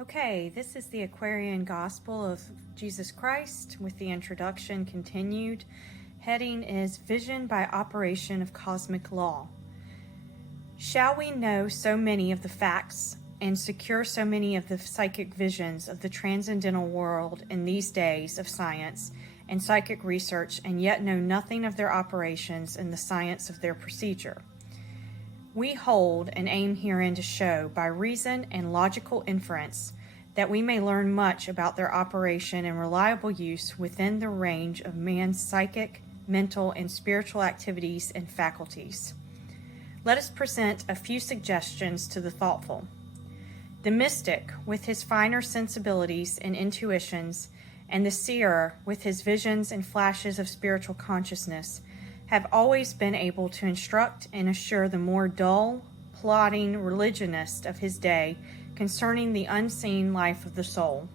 Okay, this is the Aquarian Gospel of Jesus Christ with the introduction continued. Heading is Vision by Operation of Cosmic Law. Shall we know so many of the facts and secure so many of the psychic visions of the transcendental world in these days of science and psychic research, and yet know nothing of their operations and the science of their procedure? We hold and aim herein to show by reason and logical inference that we may learn much about their operation and reliable use within the range of man's psychic, mental, and spiritual activities and faculties. Let us present a few suggestions to the thoughtful. The mystic, with his finer sensibilities and intuitions, and the seer, with his visions and flashes of spiritual consciousness, have always been able to instruct and assure the more dull, plodding religionist of his day concerning the unseen life of the soul.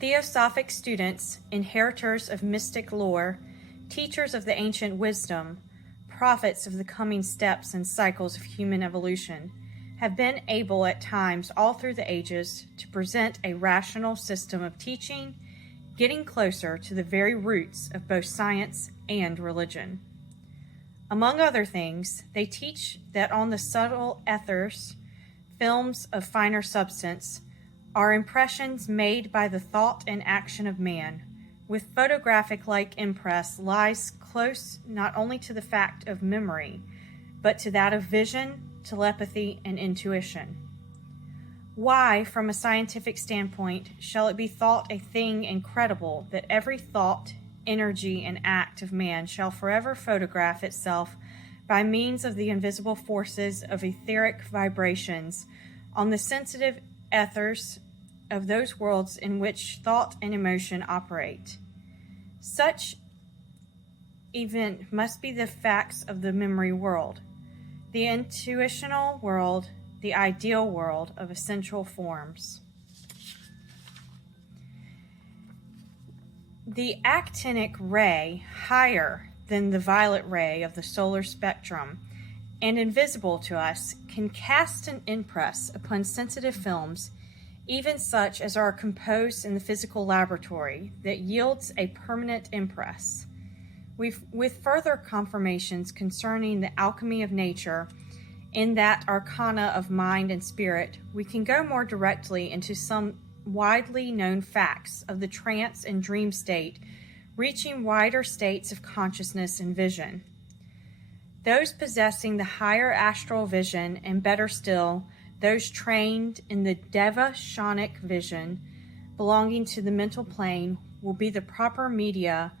Theosophic students, inheritors of mystic lore, teachers of the ancient wisdom, prophets of the coming steps and cycles of human evolution, have been able at times all through the ages to present a rational system of teaching, getting closer to the very roots of both science and religion. Among other things, they teach that on the subtle ethers, films of finer substance, are impressions made by the thought and action of man, with photographic-like impress lies close not only to the fact of memory, but to that of vision, telepathy, and intuition. Why, from a scientific standpoint, shall it be thought a thing incredible that every thought, energy, and act of man shall forever photograph itself by means of the invisible forces of etheric vibrations on the sensitive ethers of those worlds in which thought and emotion operate? Such event must be the facts of the memory world, the intuitional world, the ideal world of essential forms. The actinic ray, higher than the violet ray of the solar spectrum and invisible to us, can cast an impress upon sensitive films, even such as are composed in the physical laboratory, that yields a permanent impress. With further confirmations concerning the alchemy of nature, in that arcana of mind and spirit, we can go more directly into some widely known facts of the trance and dream state, reaching wider states of consciousness and vision. Those possessing the higher astral vision, and better still, those trained in the Devashanic vision belonging to the mental plane, will be the proper media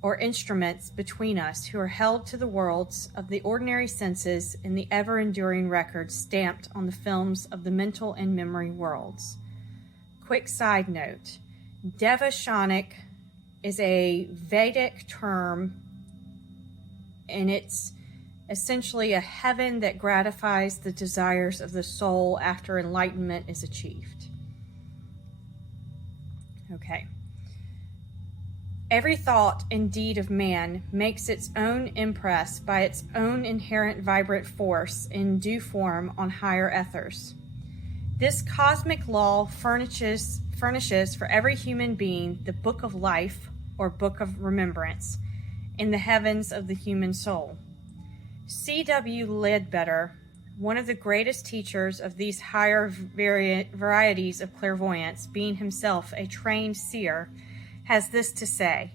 or instruments between us who are held to the worlds of the ordinary senses in the ever-enduring records stamped on the films of the mental and memory worlds. Quick side note, Devashanic is a Vedic term, and it's essentially a heaven that gratifies the desires of the soul after enlightenment is achieved. Okay. Every thought and deed of man makes its own impress by its own inherent vibrant force in due form on higher ethers. This cosmic law furnishes for every human being the book of life, or book of remembrance, in the heavens of the human soul. C.W. Ledbetter, one of the greatest teachers of these higher varieties of clairvoyance, being himself a trained seer, has this to say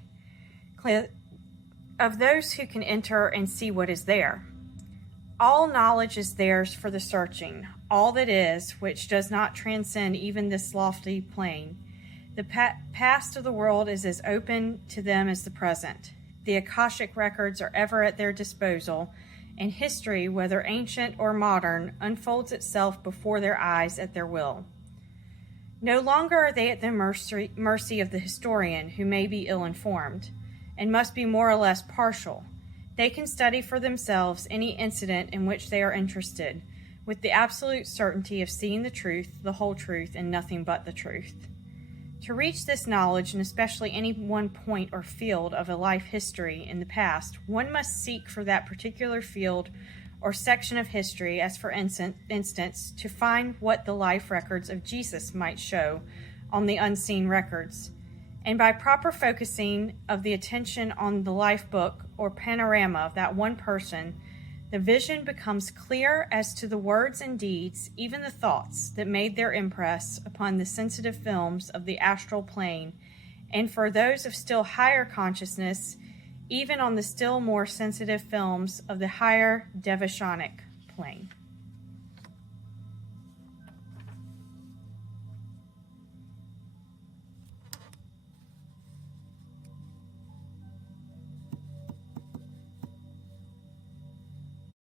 of those who can enter and see what is there. All knowledge is theirs for the searching, all that is, which does not transcend even this lofty plane. The past of the world is as open to them as the present. The Akashic records are ever at their disposal, and history, whether ancient or modern, unfolds itself before their eyes at their will. No longer are they at the mercy of the historian, who may be ill-informed, and must be more or less partial. They can study for themselves any incident in which they are interested, with the absolute certainty of seeing the truth, the whole truth, and nothing but the truth. To reach this knowledge, and especially any one point or field of a life history in the past, one must seek for that particular field or section of history, as for instance, to find what the life records of Jesus might show on the unseen records. And by proper focusing of the attention on the life book or panorama of that one person, the vision becomes clear as to the words and deeds, even the thoughts that made their impress upon the sensitive films of the astral plane, and for those of still higher consciousness, even on the still more sensitive films of the higher Devashanic plane.